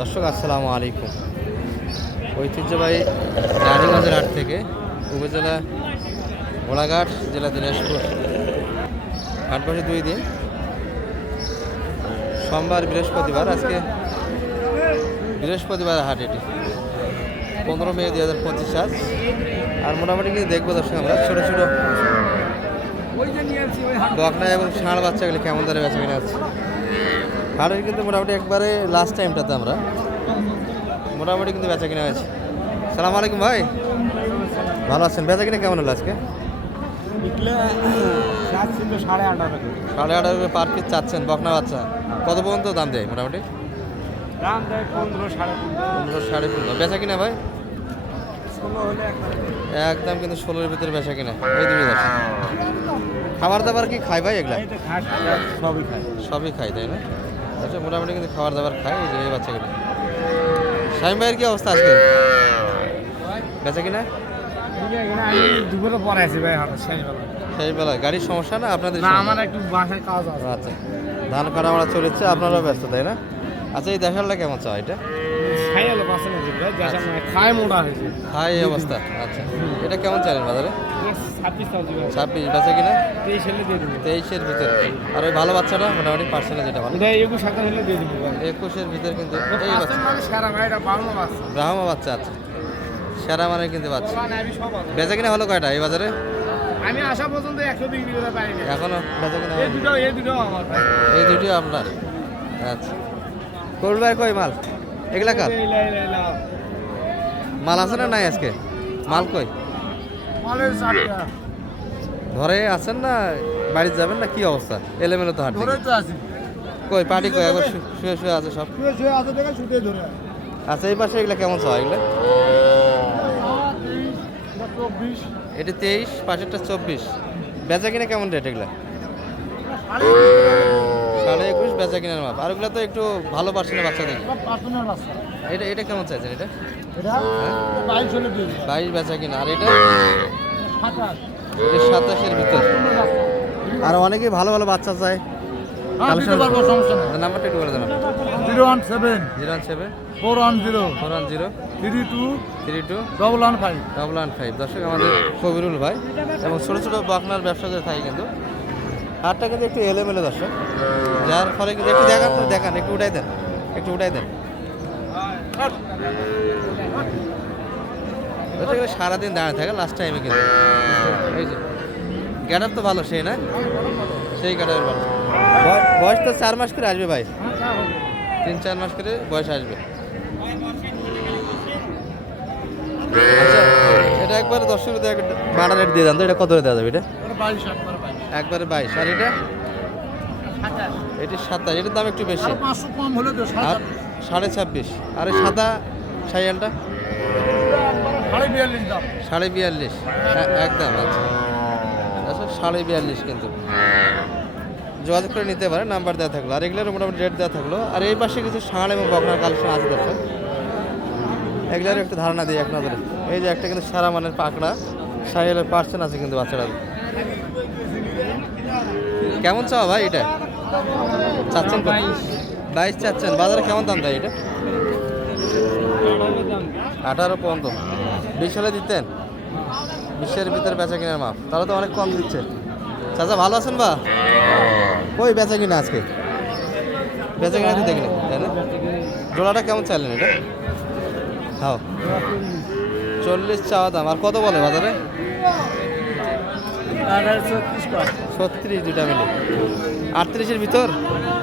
দর্শক, আসসালামু আলাইকুম। ঐতিহ্যবাহী রানীগঞ্জের হাট থেকে উপজেলা ঘোড়াঘাট জেলা দিনাজপুর। হাট বসে দুই দিন। সোমবার বৃহস্পতিবার, আজকে বৃহস্পতিবার হাট এটি। পনেরো মে দুই হাজার পঁচিশ সাল আর মোটামুটি কিন্তু দেখব দর্শক আমরা, ছোটো ছোটো বকনা এবং ষাঁড় বাচ্চাগুলি কেমন দরে বেচা কিনা আছে। হাটের কিন্তু মোটামুটি একবারে লাস্ট টাইমটাতে আমরা। মোটামুটি কিন্তু বেচা কিনা হয়েছে। সালাম আলাইকুম ভাই। ভালো আছেন? বেচা কিনা কেমন হলো আজকে? সাড়ে আঠারো সাড়ে আঠারো পার পিস চাচ্ছেন বকনা বাচ্চা। কত পর্যন্ত দাম দেয় মোটামুটি? দাম দেয় পনেরো সাড়ে পনেরো। সাড়ে পনেরো। বেচা কিনা ভাই? একদম কিন্তু ষোলোর ভিতরে বেচা কিনা। এই খাবার দাবার কি খাই ভাই এগুলা? সবই খায়। সবই খাই তাই না? আচ্ছা মোটামুটি কিন্তু খাবার দাবার খাই এই যে এই বাচ্চাগুলো। স্বামী ভাইয়ের কি অবস্থা আজকে? বেচা কিনা? দুপুরে পরে আছি ভাই হাতে শেষ সেই বেলা গাড়ির সমস্যা না? আপনাদের না আমার একটু বাসায় কাজ আছে। আচ্ছা ধান কাটা মারা চলেছে আপনারাও ব্যস্ত তাই না? আচ্ছা এই দেখারটা কেমন চা এটা? খাই মানে খায় মোটা হয়েছে। এই অবস্থা আচ্ছা। এটা কেমন চালেন বাজারে ছাব্বিশ বেচা কিনা? তেইশের ভিতরে। আর ওই ভালো বাচ্চাটা? মোটামুটি পার্সেন্টে যেটা ভালো। একুশের ভিতরে কিন্তু এই ব্রাহ্মা বাচ্চা আছে। সেরা মানে কিন্তু আমি বেচা কিনা হলো কয়টা এই বাজারে? আমি আসা পর্যন্ত একশো বিক্রি করতে পারিনি এখনও বেচা কিনা এই। দুটো এই দুটো আমার এই দুটি আপনার। আচ্ছা। করবে আর কই মাল? এগুলা কার। মাল আছে না নাই আজকে? মাল কই? ঘরে আছেন না? বাড়ি যাবেন না? কি অবস্থা? এলেমেলো তো হাট ধরে তো আছি। কই পার্টি কই? একবার শু- শুয়ে শুয়ে আছে সব। শুয়ে শুয়ে আছে দেখে ছুটে ধরে আচ্ছা এই পাশে এগুলা কেমন চাওয়া এগুলা? এটা তেইশ পাশেরটা চব্বিশ। বেচা কিনা কেমন রেট এগুলা? সাড়ে একুশ বেচা কিনার মাপ। আর ওগুলা তো একটু ভালো পার্সেন্টের বাচ্চা দেখি এটা এটা কেমন চাইছেন এটা? দিই। বাইশ বেচা কিনা। আর এটা? সাতাশের ভিতর। আর অনেকে ভালো ভালো বাচ্চা চায়। হ্যাঁ। নাম্বারটা একটু বলে দেন zero one seven. Zero one seven. Four one zero. Four one zero. Three two three two. Double one five. Double one five. দর্শক আমাদের কবিরুল ভাই এবং ছোটো ছোটো বাকনার ব্যবসা করে থাকে কিন্তু। হাটটা কিন্তু একটু এলোমেলো দর্শক। যার ফলে কিন্তু একটু দেখান তো দেখান একটু উঠাই দেন একটু উঠাই দেন। দর্শক এগুলো সারাদিন দাঁড়িয়ে থাকে লাস্ট টাইমে কিন্তু। এই যে গ্যাটার তো ভালো সেই না? সেই গ্যাটার ভালো। বয়স তো চার মাস করে আসবে ভাই। তিন চার মাস করে বয়স আসবে। আচ্ছা এটা একবার দর্শক বাড়া রেট দিয়ে দেন তো এটা কত করে দেওয়া যাবে এটা? একবার বাইশ। আর এটা? এটি সাতাশ এটার দাম একটু বেশি। সাড়ে ছাব্বিশ। আর এই সাদা সাইয়ালটা সাড়ে বিয়াল্লিশ আচ্ছা সাড়ে বিয়াল্লিশ। কিন্তু। যোগাযোগ করে নিতে পারে নাম্বার দেওয়া থাকল। আর এগুলোর মোটামুটি রেট দেওয়া থাকল। আর এই পাশে কিছু ষাঁড় এবং বকনার কালেকশন আছে দর্শক। এগুলোর একটু ধারণা দিই এক নজরে এই যে একটা কিন্তু সারা মানের পাকড়া সাহেলের পার্সেন্ট আছে কিন্তু বাচ্চারা। কেমন চাওয়া ভাই এটা? চাচ্ছেন? বাইশ চাচ্ছেন। বাজারে কেমন দাম দেয় এটা? আঠারো পর্যন্ত। বিশ হলে দিতেন বিশ্বের ভিতরে বেচা কিনার মাপ। তাহলে তো অনেক কম দিচ্ছে। চাচা, ভালো আছেন বা? কই বেচা কিনা আজকে? বেচা কিনা দিতে কিনা তাই না? জোড়াটা কেমন চাইলেন এটা? হাও চল্লিশ চাওয়া দাম। আর কত বলে বাজারে? ছত্রিশ দুটা মিলে। আটত্রিশের ভিতর?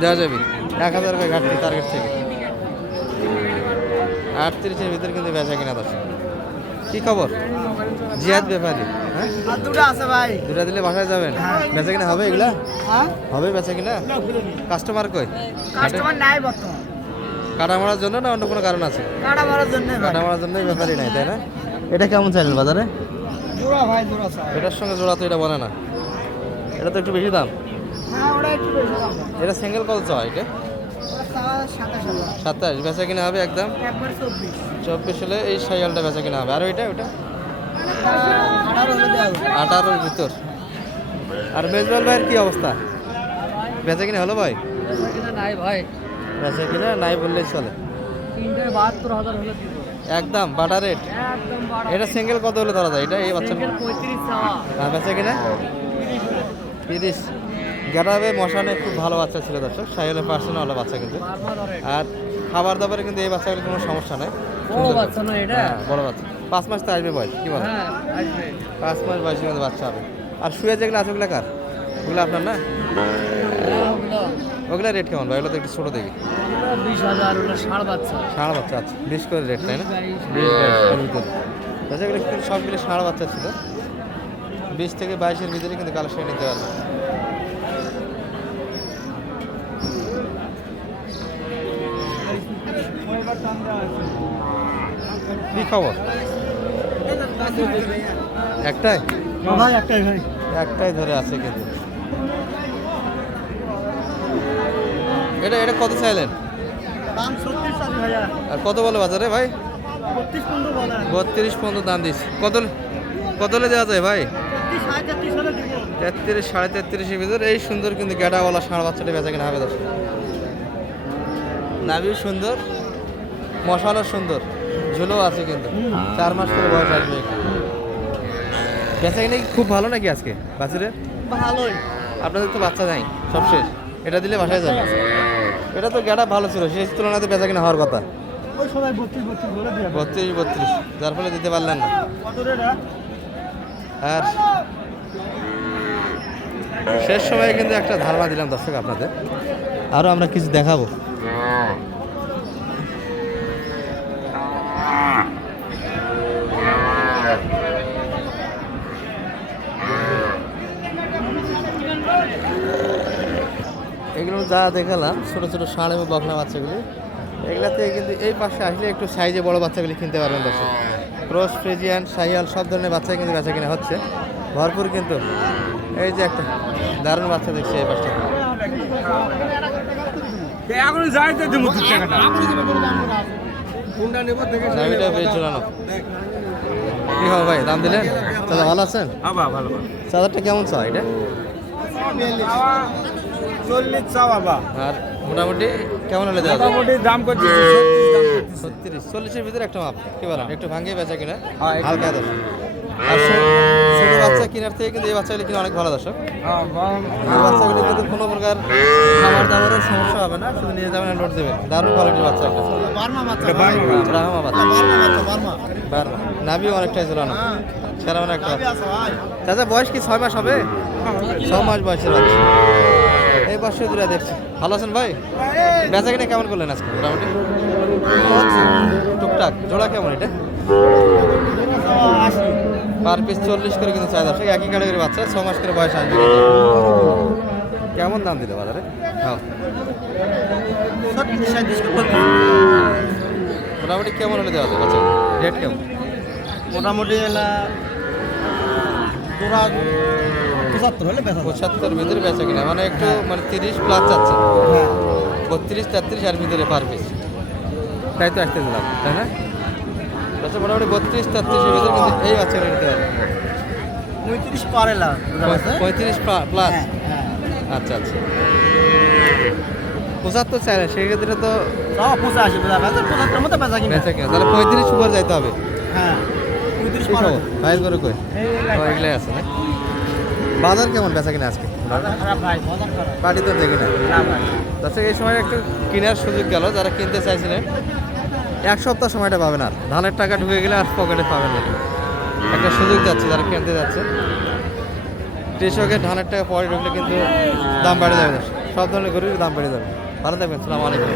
দেওয়া যাবে। এক হাজার করে ঘাটতি টার্গেট থেকে। আটত্রিশের ভিতর কিন্তু বেচা কিনা দশ। কি খবর? জিয়াদ ব্যাপারী হ্যাঁ? দুটো আছে ভাই। দুটা দিলে বাসায় যাবেন? বেচা কিনা হবে এগুলা? হ্যাঁ? হবে বেচা কিনা? কাস্টমার কই? কাস্টমার নাই বর্তমান। কাটা মারার জন্য না অন্য কোনো কারণ আছে? কাটা মারার জন্য কাটা মারার জন্যই ব্যাপারই নাই তাই না? এটা কেমন চাইলেন বাজারে? জোড়া ভাই জোড়া চাই। এটার সঙ্গে জোড়া তো এটা বলে না। এটা তো একটু বেশি দাম। হ্যাঁ ওটা একটু বেশি দাম। এটা সিঙ্গেল কত চাওয়া এটা? সাতাশ বেচা কিনা হবে একদম? চব্বিশ। হলে এই সাইকেলটা বেচা কিনা হবে। আর ওইটা ওইটা? হবে আঠারোর ভিতর। আর মেজবাল ভাইয়ের কি অবস্থা? বেচা কিনা হলো ভাই? নাই ভাই। বেচা কিনা নাই বললেই চলে। একদম বাটার রেট? এটা সিঙ্গেল কত হলে ধরা যায়? এটা এই বাচ্চা আর বেচা কিনা? তিরিশ। গ্যারাবে মশানে খুব ভালো বাচ্চা ছিল দর্শক। সাইলের পার্সেন্ট ভালো বাচ্চা কিন্তু। আর খাবার দাবারে কিন্তু এই বাচ্চাগুলো কোনো সমস্যা নাই। বড় বাচ্চা না এটা? হ্যাঁ বড় বাচ্চা। পাঁচ মাস তো আসবে বয়স কি বলে? হ্যাঁ পাঁচ মাস বয়সে কিন্তু বাচ্চা হবে। আর শুয়ে যেগুলো আছে ওগুলো কার? ওগুলো আপনার না? ওগুলো রেট কেমন ভাই? ওগুলো তো একটু ছোটো দেখি। বিশ হাজার ওটা বাচ্চা। ষাঁড় বাচ্চা আছে বিশ করে রেট তাই না? আচ্ছা এগুলো সবগুলো ষাঁড় বাচ্চা ছিল। বিশ থেকে বাইশের ভিতরে কিন্তু কালেকশন নিতে পারবে। কি খবর? একটাই? ভাই একটাই ধরে। আছে কিন্তু এটা এটা কত চাইলেন? আর কত বলে বাজারে ভাই? বত্রিশ পনেরো দাম দিস কত কত হলে দেওয়া যায় ভাই? তেত্রিশ সাড়ে তেত্রিশের ভিতরে। এই সুন্দর কিন্তু গেটাওয়ালা ষাঁড় বাচ্চাটা বেচা কিনা হবে দশ নাভিও সুন্দর মশানো সুন্দর। ঝুলো আছে কিন্তু। চার মাস করে বয়স আসবে বেচা কিনা খুব ভালো নাকি আজকে বাছুরের? ভালোই। আপনাদের তো বাচ্চা নাই সব শেষ। এটা দিলে বাসায় যাবে। এটা তো গেটা ভালো ছিল সেই তুলনাতে বেচা কিনা হওয়ার কথা। বত্রিশ বত্রিশ যার ফলে দিতে পারলেন না। আর শেষ সময়ে কিন্তু একটা ধারণা দিলাম দর্শক আপনাদের। আরও আমরা কিছু দেখাবো। এগুলো যা দেখালাম ছোট ছোট ষাঁড় এবং বকনা বাচ্চাগুলি এগুলাতে কিন্তু এই পাশে আসলে একটু সাইজে বড় বাচ্চাগুলি কিনতে পারবেন দর্শক। ক্রস ফ্রিজিয়ান সাইয়াল সব ধরনের বাচ্চা কিন্তু বেচা কিনা হচ্ছে। ভরপুর কিন্তু এই যে একটা দারুণ বাচ্চা দেখছি এই পাশটা কি হবে ভাই দাম দিলেন? দাদা ভালো আছেন? ভালো চাদরটা কেমন চা এটা? চল্লিশ চাওয়া বা। আর মোটামুটি কেমন হলে দেওয়া মোটামুটি দাম করছি ছত্রিশ চল্লিশের ভিতরে একটা মাপ কি বলেন? একটু ভাঙিয়ে বেচা কিনা? হ্যাঁ, হালকা দর্শক আর ছোট বাচ্চা কেনার থেকে কিন্তু এই বাচ্চাগুলি কিনা অনেক ভালো দর্শক। এই বাচ্চাগুলি কিন্তু কোনো প্রকার খাবার দাবারের সমস্যা হবে না শুধু নিয়ে যাবেন আর লোড দেবেন। দারুণ কোয়ালিটির বাচ্চা একটা। ব্রাহ্মা বাচ্চা বার্মা নাভিও অনেকটাই সেরা মানে একটা। বাচ্চা। বয়স কি ছয় মাস হবে? ছ মাস বয়সের বাচ্চা। এই পাশে দূরে দেখছি। ভালো আছেন ভাই? বেচা কিনে কেমন করলেন আজকে? মোটামুটি? টুকটাক। জোড়া কেমন এটা? পার পিস চল্লিশ করে কিন্তু চাই দর্শক একই ক্যাটাগরি বাচ্চা, ছ মাস করে বয়স আসবে। কেমন দাম দিতে বাজারে? হ্যাঁ। মোটামুটি কেমন হলে দেওয়া যায় বাচ্চা? রেট কেমন? মোটামুটি এলা পঁচাত্তর হলে বেচা পঁচাত্তর ভিতরে বেচা কিনা। মানে একটু মানে তিরিশ প্লাস যাচ্ছে হ্যাঁ। বত্রিশ তেত্রিশ আর ভিতরে পার পিস তাই তো আসতে দিলাম তাই না? আচ্ছা মোটামুটি বত্রিশ তেত্রিশের ভিতরে কিন্তু এই বাচ্চাটা নিতে পারবে। পঁয়ত্রিশ পার পঁয়ত্রিশ প্লাস হ্যাঁ আচ্ছা আচ্ছা। পঁচাত্তর চাই না সেক্ষেত্রে তো পঁচাশি পঁচাত্তর মতো বেচা কিনা। বেচা কিনা। তাহলে পঁয়ত্রিশ উপর যাইতে হবে। হ্যাঁ পঁয়ত্রিশ ভাইয়ের করে কই? এগুলাই আছে না? বাজার কেমন বেচা কিনা আজকে? পার্টি তো দেখি না আচ্ছা এই সময় একটু কেনার সুযোগ গেল যারা কিনতে চাইছিলেন এক সপ্তাহ সময়টা পাবেন আর। ধানের টাকা ঢুকে গেলে আর পকেটে পাবেন না। একটা সুযোগ যাচ্ছে যারা কিনতে যাচ্ছে। কৃষকের ধানের টাকা পরে ঢুকলে কিন্তু দাম বেড়ে যাবে সব ধরনের গরুর দাম বেড়ে যাবে। ভালো থাকবেন সালাম আলাইকুম